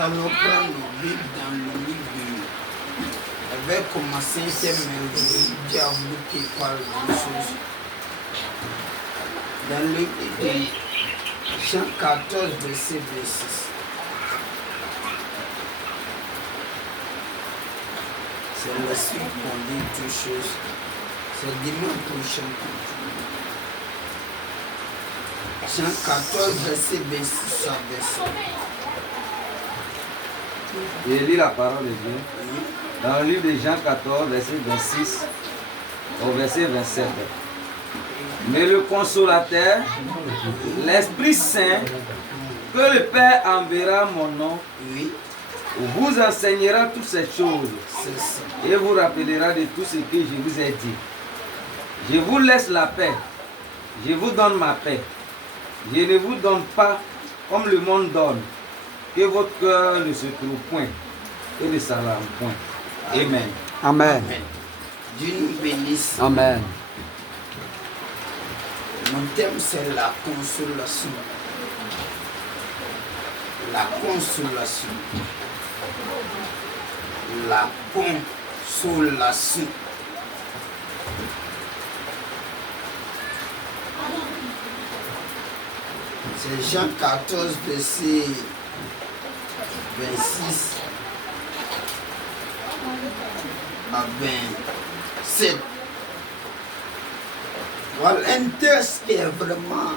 allons prendre nos Bibles dans le livre avec commencer ces merveilleux diable qui parle de choses. Dans le livre de Jean 14, verset 26. C'est la suite qu'on dit toutes choses. C'est dimanche prochain qu'on dit. Jean 14, verset 26 à 27. Je lis la parole de Dieu dans le livre de Jean 14, verset 26 au verset 27. Mais le consolateur, l'Esprit Saint, que le Père enverra mon nom, vous enseignera toutes ces choses et vous rappellera de tout ce que je vous ai dit. Je vous laisse la paix, je vous donne ma paix. Je ne vous donne pas comme le monde donne. Que votre cœur ne se trouve point et ne s'alarme point. Amen. Amen. Dieu nous bénisse. Amen. Mon thème c'est la consolation. La consolation. La consolation. C'est Jean 14, verset 26 à 27. Voilà un texte qui est vraiment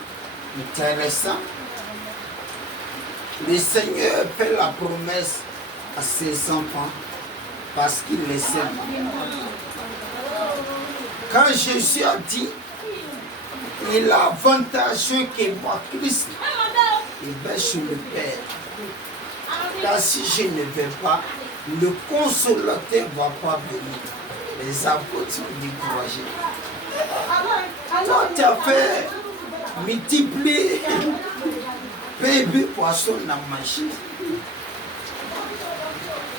intéressant. Le Seigneur fait la promesse à ses enfants parce qu'il les aime. Quand Jésus a dit, il a avantageux que moi, Christ, il va chez le Père. Car si je ne vais pas, le consolateur ne va pas venir. Les apôtres sont découragés. Toi, tu as fait multiplier bébé poisson dans ma machine.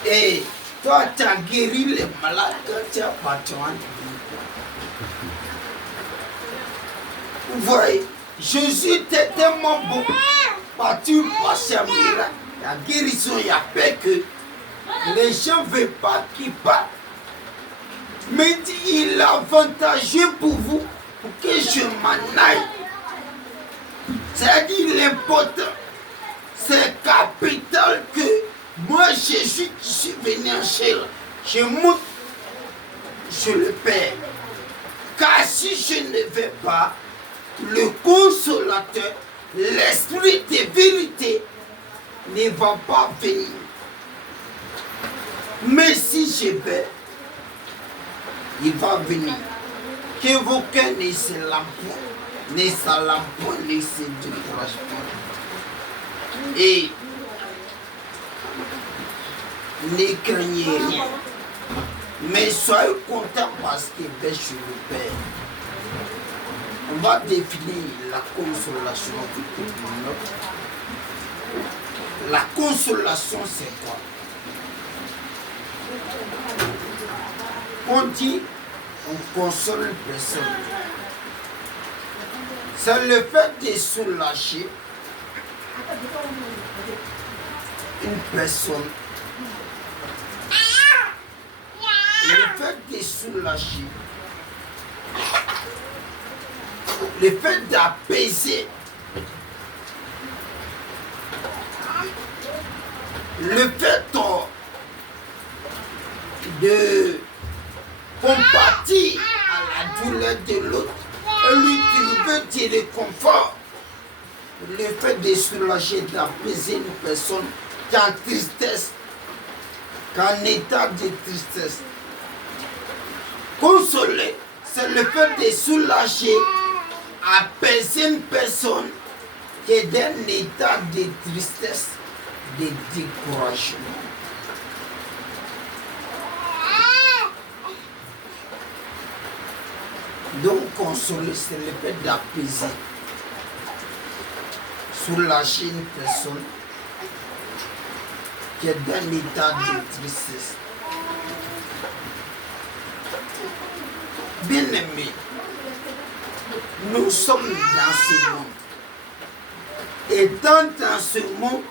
Et toi, tu as guéri les malades quand tu as besoin de vie. Vous voyez, Jésus était tellement bon. Partout par ses miracles. La guérison, il y a peur que les gens ne veulent pas qu'il parte. Mais il est avantageux pour vous, pour que je m'en aille. C'est-à-dire l'important, c'est capital que moi, Jésus, qui suis venu en chair, je monte chez le Père. Car si je ne vais pas, le consolateur, l'esprit de vérité, ne va pas venir. Mais si je vais, il va venir. Que vos cœurs ne s'alarment point, ne se découragent point. Et ne craignez rien. Mais soyez contents parce qu'il va chez le Père. On va définir la consolation du monde. La consolation, c'est quoi? On dit, on console une personne. C'est le fait de soulager une personne. Le fait de soulager. Le fait d'apaiser. Le fait de compatir à la douleur de l'autre et lui trouver du réconfort. Le fait de soulager, d'apaiser une personne qui est en tristesse, qui est en état de tristesse. Consoler, c'est le fait de soulager, apaiser une personne qui est dans un état de tristesse, de découragement. Donc consoler, c'est le fait d'apaiser, soulager une personne qui est dans un état de tristesse. Bien-aimés, nous sommes dans ce monde. Et dans ce monde,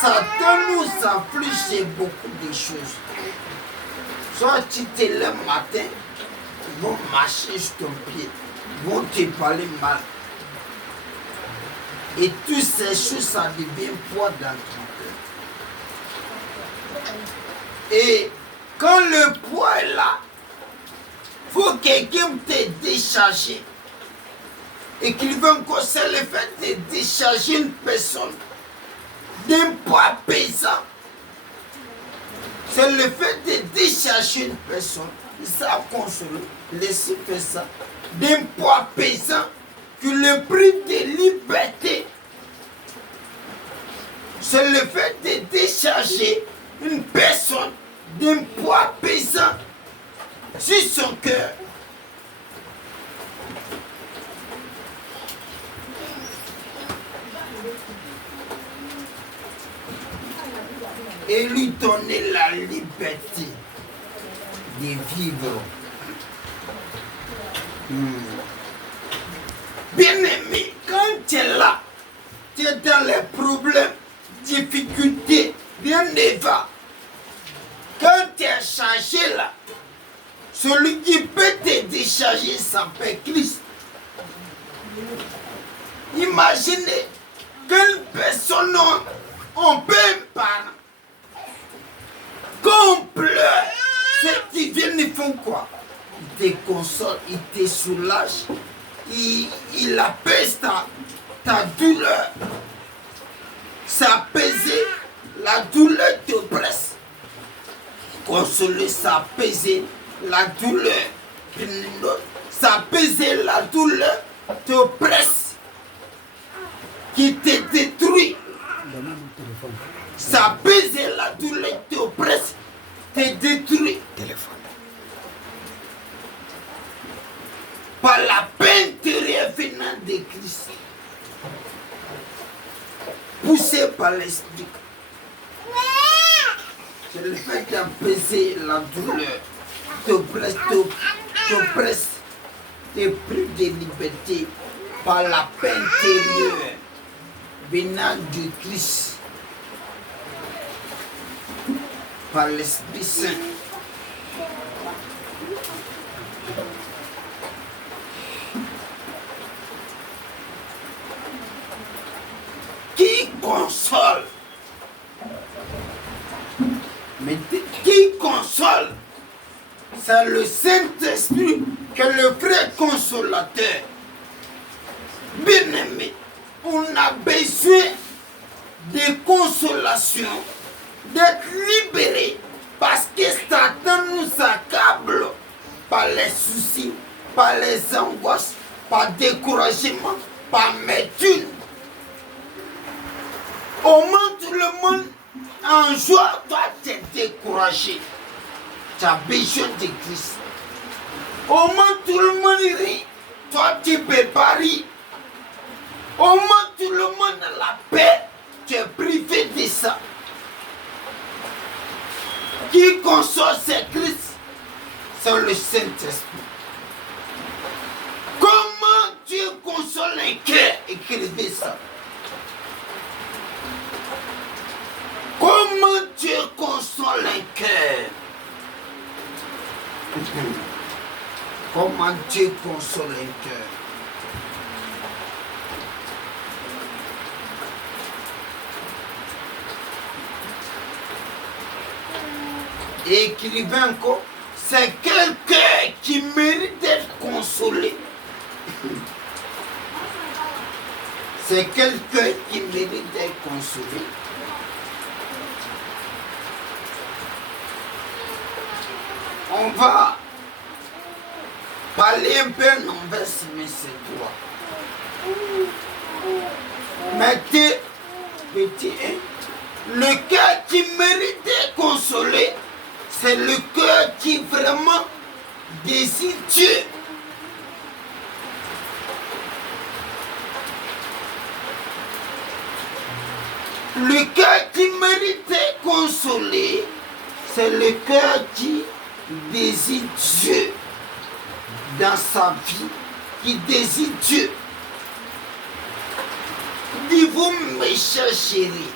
Satan nous afflige de beaucoup de choses. Soit tu te lèves le matin, ils vont marcher sur ton pied, ils vont te parler mal. Et toutes ces choses, ça devient poids dans ton cœur. Et quand le poids est là, il faut que quelqu'un te décharge. Écrivain encore, c'est le fait de décharger une personne d'un poids pesant. C'est le fait de décharger une personne, ça console, laissez faire ça, d'un poids pesant qui le prive de liberté. C'est le fait de décharger une personne d'un poids pesant sur son cœur. Et lui donner la liberté de vivre. Bien-aimé, quand tu es là, tu es dans les problèmes, difficultés, rien ne va. Quand tu es chargé là, celui qui peut te décharger s'appelle Christ. Imaginez qu'une personne, on peut un parent. Quand on pleure, ceux qui viennent, ils font quoi? Ils te consolent, ils te soulagent, ils apaisent ta douleur. Ça apaiser, la douleur te presse. Consoler, ça apaiser la douleur. Ça apaiser la douleur te presse. Qui te détruit. Ça apaiser la douleur te presse, te détruit. Téléphone. Par la paix intérieure venant de Christ. Poussé par l'esprit. C'est le fait d'apaiser la douleur. Te presse, te prive de liberté par la paix intérieure venant de Christ. Par l'Esprit Saint. Qui console? Mais qui console? C'est le Saint-Esprit que le vrai consolateur. Bien-aimé, on a besoin de consolation, d'être libéré, parce que Satan nous accable par les soucis, par les angoisses, par découragement, par amertume. Au moment où le monde en joie, toi tu es découragé. Tu as besoin de Christ. Au moment où tout le monde rit, toi tu ne peux pas rire. Au moment où tout le monde a la paix, tu es privé de ça. Qui console, c'est Christ, c'est le Saint-Esprit. Comment Dieu console un cœur? Écrivez ça. Comment Dieu console un cœur? Comment Dieu console un cœur? Écrivain encore, c'est quelqu'un qui mérite d'être consolé. C'est quelqu'un qui mérite d'être consolé. On va parler un peu en verset 3. Mettez petit 1. Le cœur qui mérite d'être consolé, c'est le cœur qui vraiment désire Dieu. Le cœur qui mérite d'être consolé, c'est le cœur qui désire Dieu dans sa vie, qui désire Dieu. Dis-vous, mes chers chéris,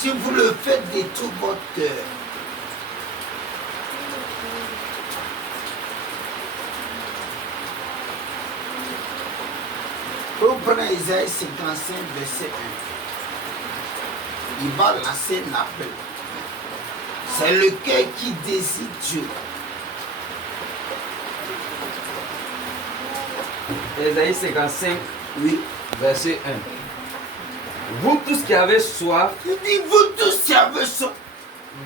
si vous le faites de tout votre cœur. Reprenez Isaïe 55, verset 1. Il va lancer un appel. C'est le cœur qui désire Dieu. Isaïe 55, Oui. verset 1. Vous tous qui avez soif, Il dit, vous tous qui avez soif.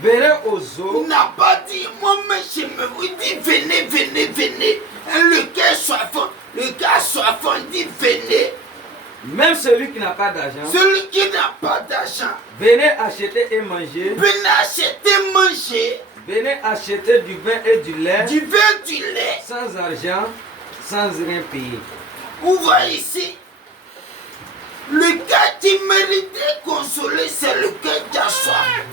venez aux eaux. Il n'a pas dit, moi-même je me vous dit, venez, venez, venez. Et le cœur soifant, il dit, venez. Même celui qui n'a pas d'argent, Celui qui n'a pas d'argent, venez acheter et manger. venez acheter, manger, Venez acheter du vin et du lait, du vin, du lait. sans argent, sans rien payer. Vous voyez ici, le cœur qui mérite d'être consolé, c'est le cœur qui a soif,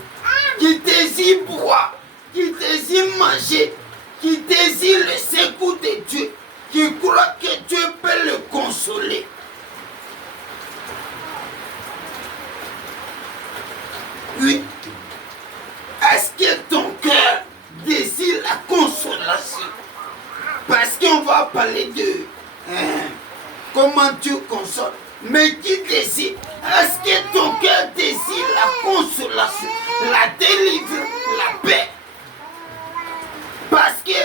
qui désire boire, qui désire manger, qui désire le secours de Dieu, qui croit que Dieu peut le consoler. Oui. Est-ce que ton cœur désire la consolation? Parce qu'on va parler de comment tu consoles. Mais qui désire? Est-ce que ton cœur désire la consolation, la délivrance, la paix? Parce que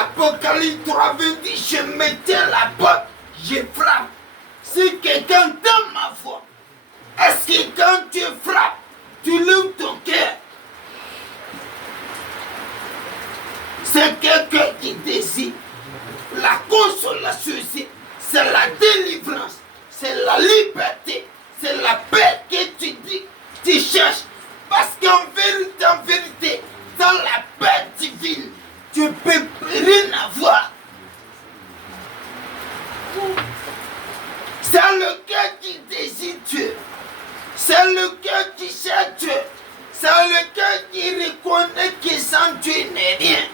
Apocalypse 3 veut dire, je mettais la porte, je frappe. Si quelqu'un donne ma voix, est-ce que quand tu frappes, tu l'ouvres ton cœur? C'est quelqu'un qui désire la consolation ici, c'est la délivrance, c'est la liberté, c'est la paix que tu dis, tu cherches. Parce qu'en vérité, dans la paix divine, tu ne peux rien avoir. C'est le cœur qui désire Dieu. C'est le cœur qui cherche Dieu. C'est le cœur qui reconnaît que sans Dieu n'est rien.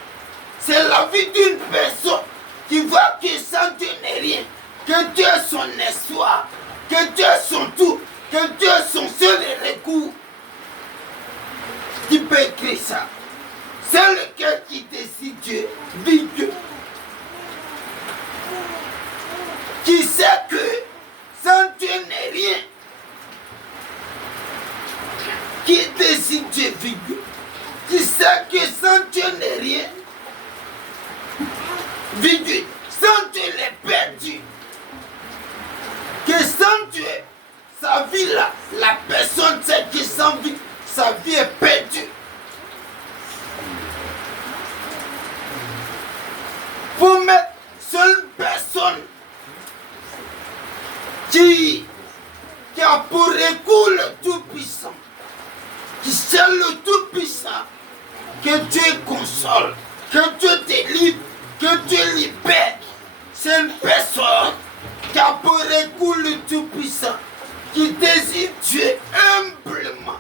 C'est la vie d'une personne qui voit que sans Dieu n'est rien. Que Dieu est son espoir. Que Dieu est son tout. Que Dieu est son seul recours. Tu peux écrire ça. C'est le cœur qui désire Dieu. Vit Dieu. Qui sait que sans Dieu n'est rien. Qui désire Dieu, figure. Qui sait que sans Dieu n'est rien. Figure. Sans Dieu il est perdu. Que sans Dieu, sa vie là, la personne sait que sans vie, sa vie est perdue. Pour mettre seule personne qui a pour recours le Tout-Puissant, qui sait le Tout-Puissant, que Dieu console, que Dieu délivre, que Dieu libère. C'est une personne qui a pour recours le Tout-Puissant, qui désire Dieu humblement,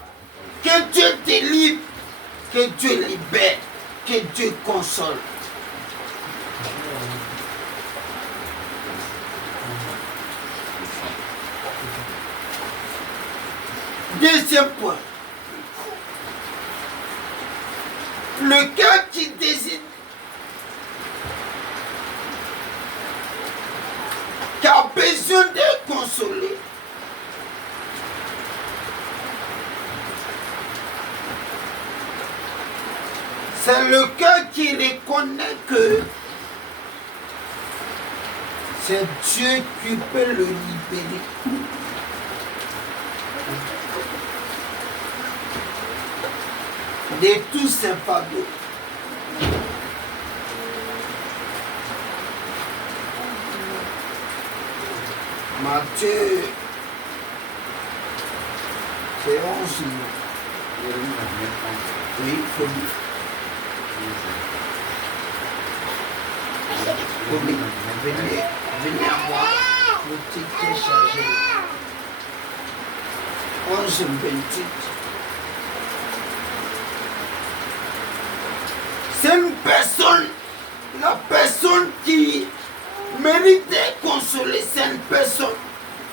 que Dieu délivre, que Dieu libère, que Dieu console. Deuxième point. Le cœur qui désire, qui a besoin d'être consolé, c'est le cœur qui reconnaît que c'est Dieu qui peut le libérer. De tous ses fardeaux. Matthieu, c'est 11 mots. Oui, faut dire. Venez à moi, le ticket chargé. 11-28. C'est une personne, la personne qui mérite d'être consolée, c'est une personne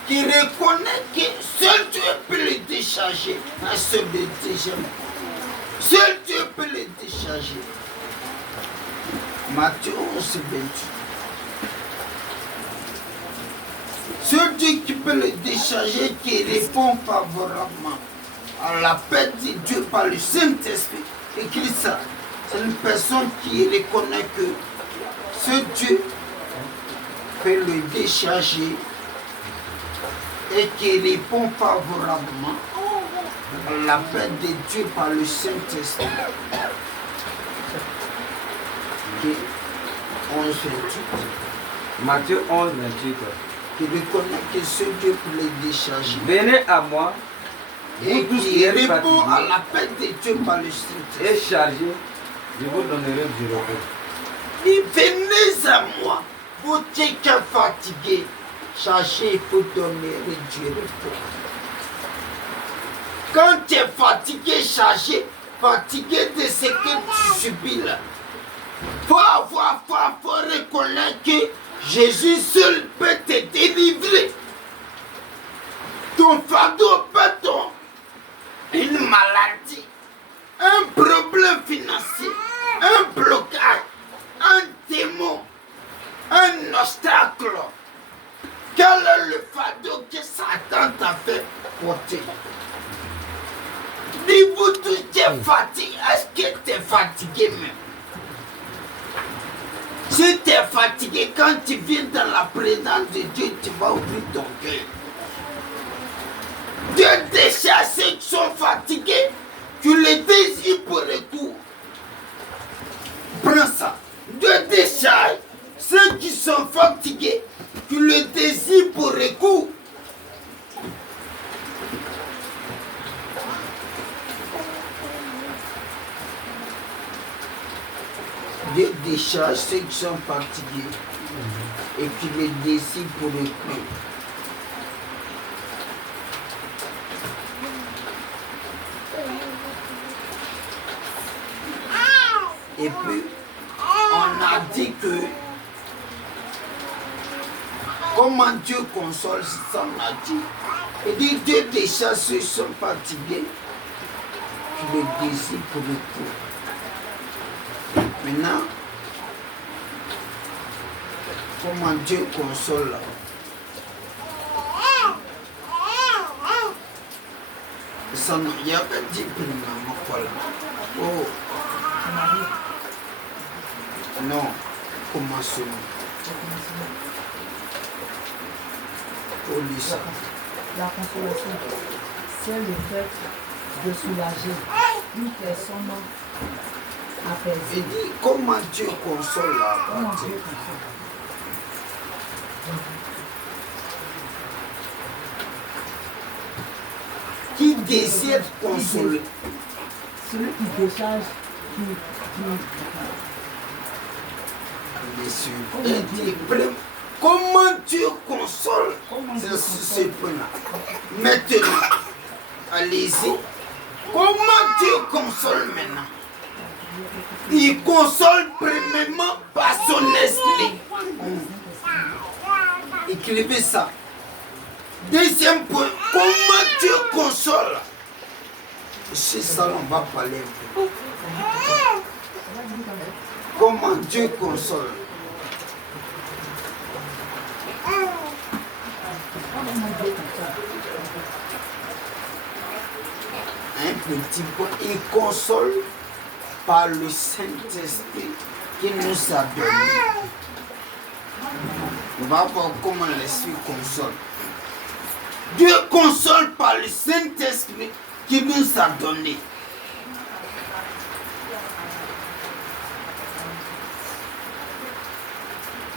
qui reconnaît que Seul Dieu peut le décharger. Un seul de décharger. Seul Dieu peut le décharger. Matthieu 11, 28. Seul Dieu qui peut le décharger, qui répond favorablement à l'appel de Dieu par le Saint-Esprit. Écrit ça. C'est une personne qui reconnaît que ce Dieu peut le décharger et qui répond favorablement à l'appel de Dieu par le Saint-Esprit. Okay. 11, 28. Matthieu 11, 28. Qui reconnaît que ce Dieu peut le décharger. Venez à moi, Et vous tous qui êtes répond à fatigués l'appel de Dieu par le Saint-Esprit. et chargés, je vous donnerai du repos. Et venez à moi, vous qui êtes fatigués, chargés, il faut donner du repos. Quand tu es fatigué, chargé, fatigué de ce que tu subis là, faut reconnaître que Jésus seul peut te délivrer. Ton fardeau peut être une maladie, un problème financier, un blocage, un démon, un obstacle. Quel est le fardeau que Satan t'a fait porter? Dis-vous tous, tu es fatigué. Est-ce que tu es fatigué même? Si tu es fatigué, quand tu viens dans la présence de Dieu, tu vas ouvrir ton cœur. Dieu décharge ceux qui sont fatigués, tu les désires pour retour. Prends ça. Dieu décharge ceux qui sont fatigués, tu les désires pour recours. Dieu décharge ceux qui sont fatigués et tu les désires pour recours. Et puis, on a dit que comment Dieu console, c'est ça on a dit. Il dit Dieu décharge ceux qui sont fatigués, tu les désires pour recours. Maintenant, comment Dieu console là? Ça, il y a pas dit premièrement quoi là? Oh. Non, commencement. Oh, ça. La consolation, c'est le fait de soulager une personne apaisée. Il dit comment Dieu console là? Comment Dieu console? Qui désire consoler? Celui qui décharge, Comment Dieu console? C'est ce point-là. Maintenant, allez-y. Comment Dieu console maintenant? Il console premièrement par son esprit. Écrivez ça. Deuxième point, comment Dieu console? C'est ça, on va parler un peu. Comment Dieu console? Un petit point, il console par le Saint-Esprit qui nous a donné. On va voir comment l'Esprit console. Dieu console par le Saint-Esprit qui nous a donné.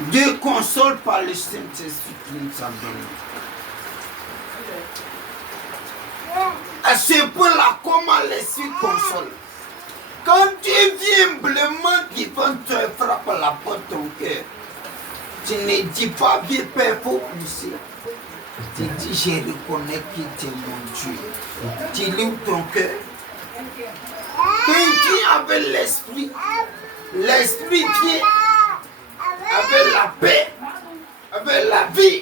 Dieu console par le Saint-Esprit qui nous a donné. À ce point-là, comment l'Esprit console? Quand Dieu vient humblement devant toi et frappe à la porte de ton cœur, tu ne dis pas, viens Père, il faut pousser. Tu dis, je reconnais que tu es mon Dieu. Tu livres ton cœur. Quand il vient avec l'Esprit, l'Esprit vient avec la paix, avec la vie,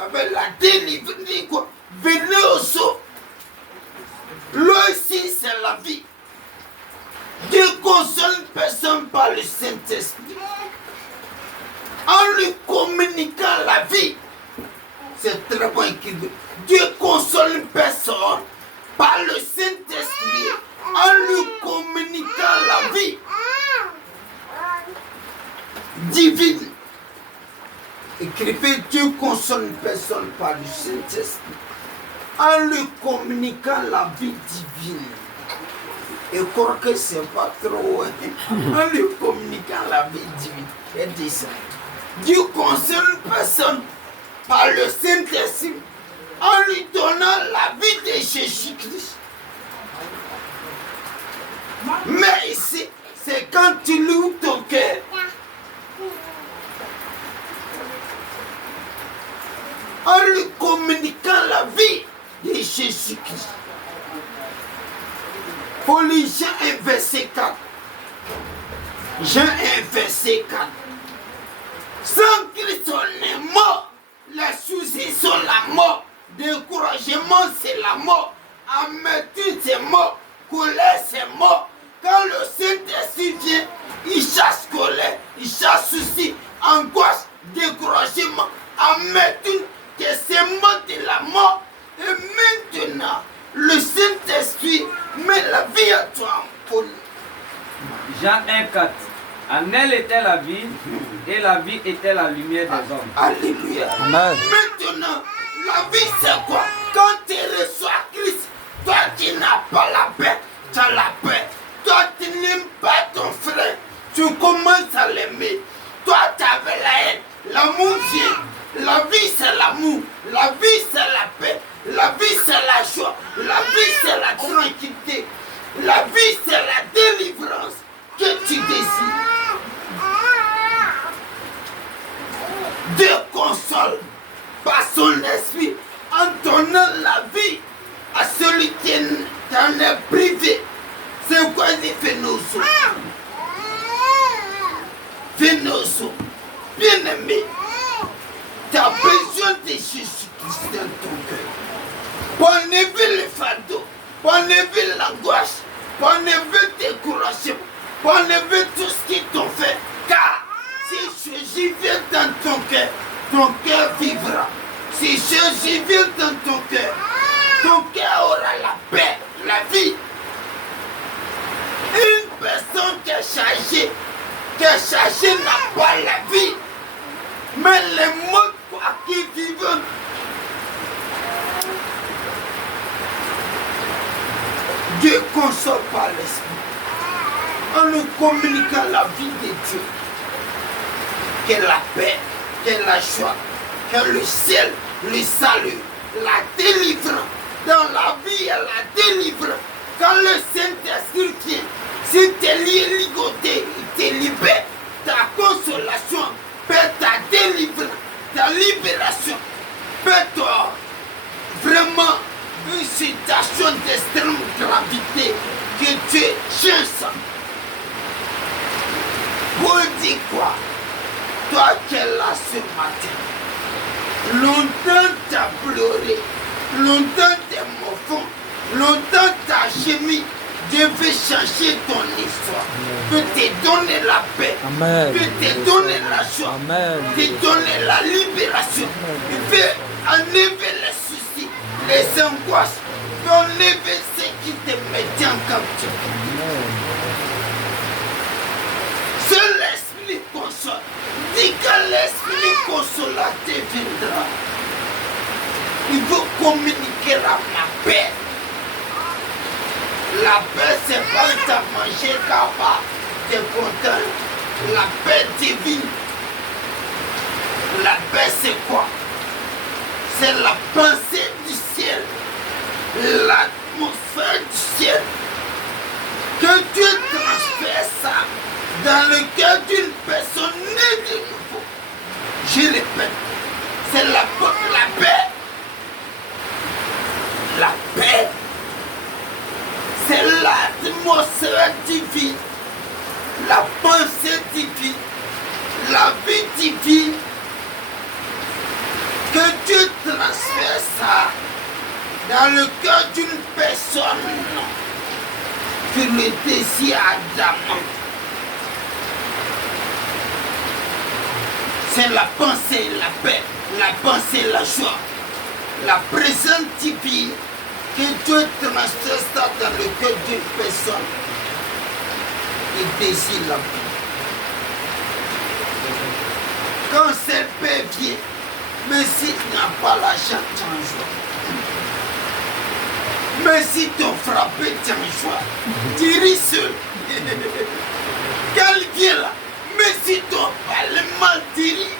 avec la délivrance. venez au seau. L'eau ici, c'est la vie. Dieu console une personne par le Saint-Esprit. En lui communiquant la vie. C'est très bon écrit. Dieu console une personne par le Saint-Esprit en lui communiquant la vie divine. Écrivez, Dieu console une personne par le Saint-Esprit en lui communiquant la vie divine. Et crois que c'est pas trop, en lui communiquant la vie divine. Et dit ça. Dieu console une personne par le Saint-Esprit en lui donnant la vie de Jésus-Christ. Mais ici, c'est quand tu loues ton cœur. En lui communiquant la vie de Jésus-Christ. Colossiens 1 verset 4. Jean 1 verset 4. Sans Christ on est mort. Les soucis sont la mort. Découragement c'est la mort. Amertume c'est mort. Colère c'est mort. Quand le Saint-Esprit vient, il chasse colère, il chasse souci, angoisse, découragement, amertume, que c'est mort de la mort. Et maintenant, le Saint-Esprit met la vie à toi en folie. Jean 1, 4. En elle était la vie, et la vie était la lumière des hommes. Alléluia. Amen. Maintenant, la vie c'est quoi? Quand tu reçois Christ, toi qui n'as pas la paix, tu as la paix. Toi tu n'aimes pas ton frère, tu commences à l'aimer. Toi tu avais la haine, l'amour vient. La vie c'est l'amour, la vie c'est la paix, la vie c'est la joie, la vie c'est la tranquillité, la vie c'est la délivrance que tu désires. Dieu console par son esprit en donnant la vie à celui qui en est privé. C'est quoi dit Vénoso? Vénoso, bien-aimé, tu as besoin de Jésus-Christ dans ton cœur. Pour enlever le fardeau, pour enlever l'angoisse, pour enlever le découragement, pour enlever tout ce qu'ils t'ont fait. Car si Jésus vient dans ton cœur vivra. Si Jésus vient dans ton cœur aura la paix, la vie. Une personne qui est chargée n'a pas la vie. Mais les mots qui vivent, Dieu console par l'esprit en nous communiquant la vie de Dieu. Qu'est la paix, qu'est la joie, qu'est le ciel, le salut, la délivrance. Dans la vie, il y a la délivrance. Quand le Saint-Esprit vient, si tu es ligoté, il te libère. Ta consolation, ta délivrance, ta libération, toi vraiment une situation d'extrême gravité que tu changes. Pour dire quoi? Toi qui es là ce matin, longtemps tu as pleuré, longtemps tu es morfond, longtemps tu as gémi. Dieu veut changer ton histoire, peut te donner la paix, peut te donner la joie, peut te donner la libération. Il veut enlever les soucis, les angoisses, enlever ce qui te mettait en captivité. C'est l'esprit console. Dis que l'esprit consolateur viendra. Il veut communiquer la paix. La paix, c'est pas que tu as mangé là-bas, tu es content. La paix divine. La paix, c'est quoi? C'est la pensée du ciel, l'atmosphère du ciel. Que Dieu transfère ça dans le cœur d'une personne née de nouveau. Je répète, c'est la paix. La paix. C'est l'atmosphère divine, la pensée divine, la vie divine. Que Dieu transfère ça dans le cœur d'une personne sur le désir adamant. C'est la pensée, la paix, la pensée, la joie, la présence divine que Dieu transfère ça dans le cœur d'une personne qui désire la vie. Quand cette paix vient, mais si tu n'as pas l'argent, tu en joie. Mais si tu as frappé, tu en joie. Tu ris seul. Qu'elle vient là, mais si tu as parlé mal, tu ris.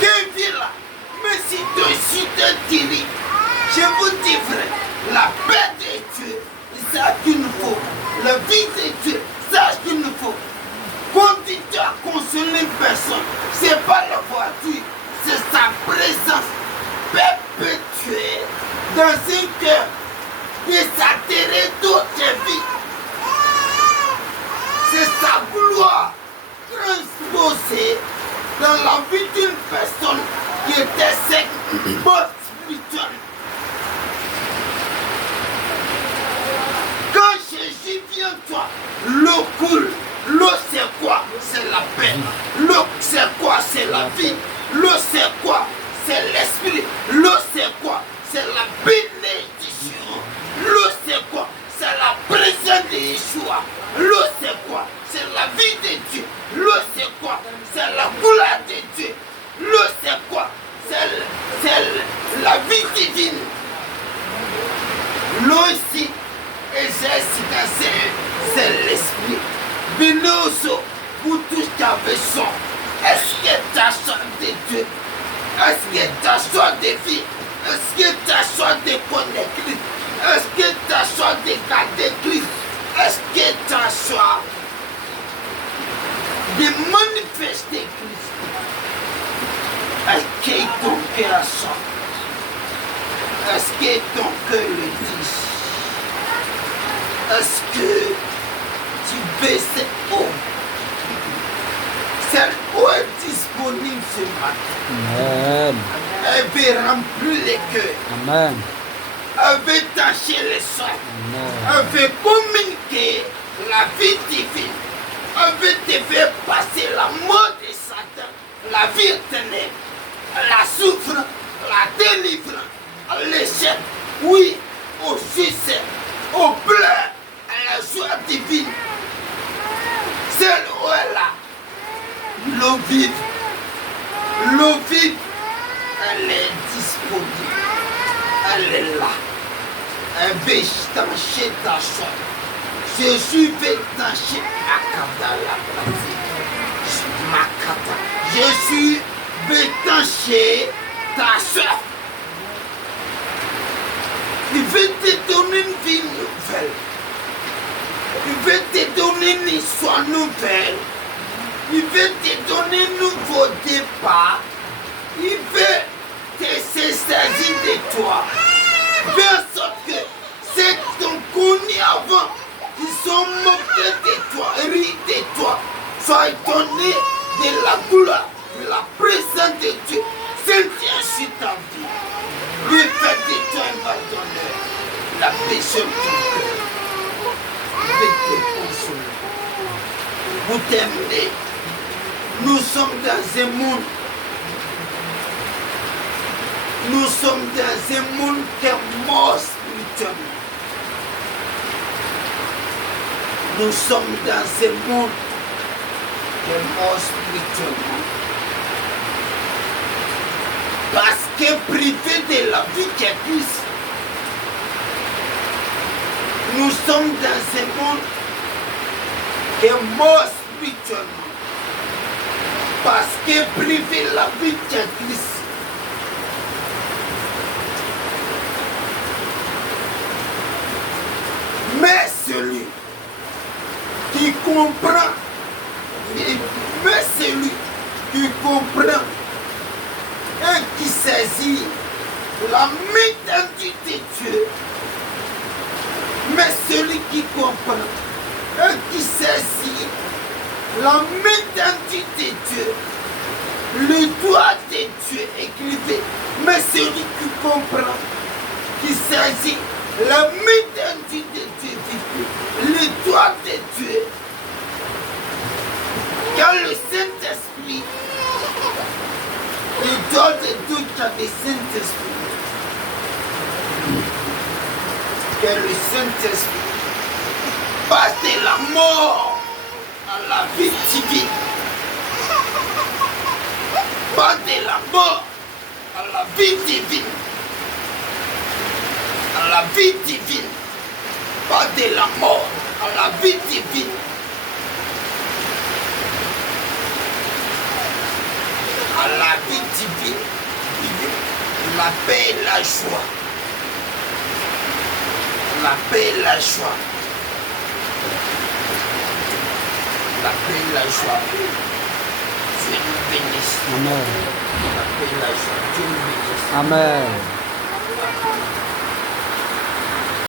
Qu'elle vient là, mais si tu as insulté, tu ris. Je vous dis vrai, la paix de Dieu, c'est ça qu'il nous faut. La vie de Dieu, c'est ça qu'il nous faut. Quand tu dois consoler une personne, ce n'est pas la voiture, c'est sa présence perpétuelle dans un cœur et s'attirer d'autres vies. C'est sa gloire transposée dans la vie d'une personne qui était sec, morte spirituelle. Quand Jésus vient toi, l'eau coule. L'eau c'est quoi? C'est la paix. L'eau c'est quoi? C'est la vie. L'eau c'est quoi? C'est l'esprit. L'eau c'est quoi? C'est la bénédiction. L'eau c'est quoi? C'est la présence de Yeshua. L'eau c'est quoi? C'est la vie de Dieu. L'eau c'est quoi? C'est la couleur de Dieu. L'eau c'est quoi? C'est la vie divine. L'eau ici, c'est l'esprit. Binoso, pour tout ce qui a besoin. Est-ce que tu as soif de Dieu? Est-ce que tu as soif de vie? Est-ce que tu as soif de connaître Christ? Est-ce que tu as soif de garder Christ? Est-ce que tu as soif de manifester Christ? Est-ce que ton cœur a soif? Est-ce que ton cœur le dit? Est-ce que tu veux cette eau? Cette eau est disponible ce matin. Amen. Elle veut remplir les cœurs. Amen. Elle veut tâcher les soins. Amen. Elle veut communiquer la vie divine. Elle veut te faire passer la mort de Satan, la vie éternelle, la souffrance, la délivrance, l'échec, oui, au succès, au pleurs, à la joie divine. Cette eau est là. L'eau vive, elle est disponible. Elle est là. Elle veut t'encher ta soif. Jésus veut t'encher Makata. Jésus veut t'encher ta soif. Il veut te donner une vie nouvelle. Il veut te donner une histoire nouvelle. Il veut te donner un nouveau départ. Il veut te saisir de toi. Il veut en sorte que ceux qui t'ont connu avant, qui sont moqués de toi, rient de toi, soient étonnés de la gloire, de la présence de Dieu. Sentir sur ta vie. Lui fait de toi un bâtonneur. La péché de ton cœur. Il veut te consoler. Vous t'aimer. Nous sommes dans un monde. Nous sommes dans un monde qui est mort spirituellement. Nous sommes dans un monde qui est mort spirituellement. Parce que privé de la vie qui est Christ, nous sommes dans un monde qui est mort spirituellement. Parce que privé de la vie qui est Christ, mais celui qui comprend, mais celui qui comprend et qui saisit la métendue de Dieu, mais celui qui comprend et qui saisit la métendue de Dieu, le doigt de Dieu écrivé, mais celui qui comprend qui saisit la médecine de Dieu, le droit de Dieu. Car le Saint-Esprit, le droit de Dieu car le Saint-Esprit. Car le Saint-Esprit passe de la mort à la vie divine. Passe de la mort à la vie divine. À la vie divine. Pas de la mort à la vie divine. À la vie divine. La paix et la joie. La paix et la joie. La paix et la joie. Dieu nous bénisse. Amen. La paix et la joie. Dieu nous bénisse. Amen.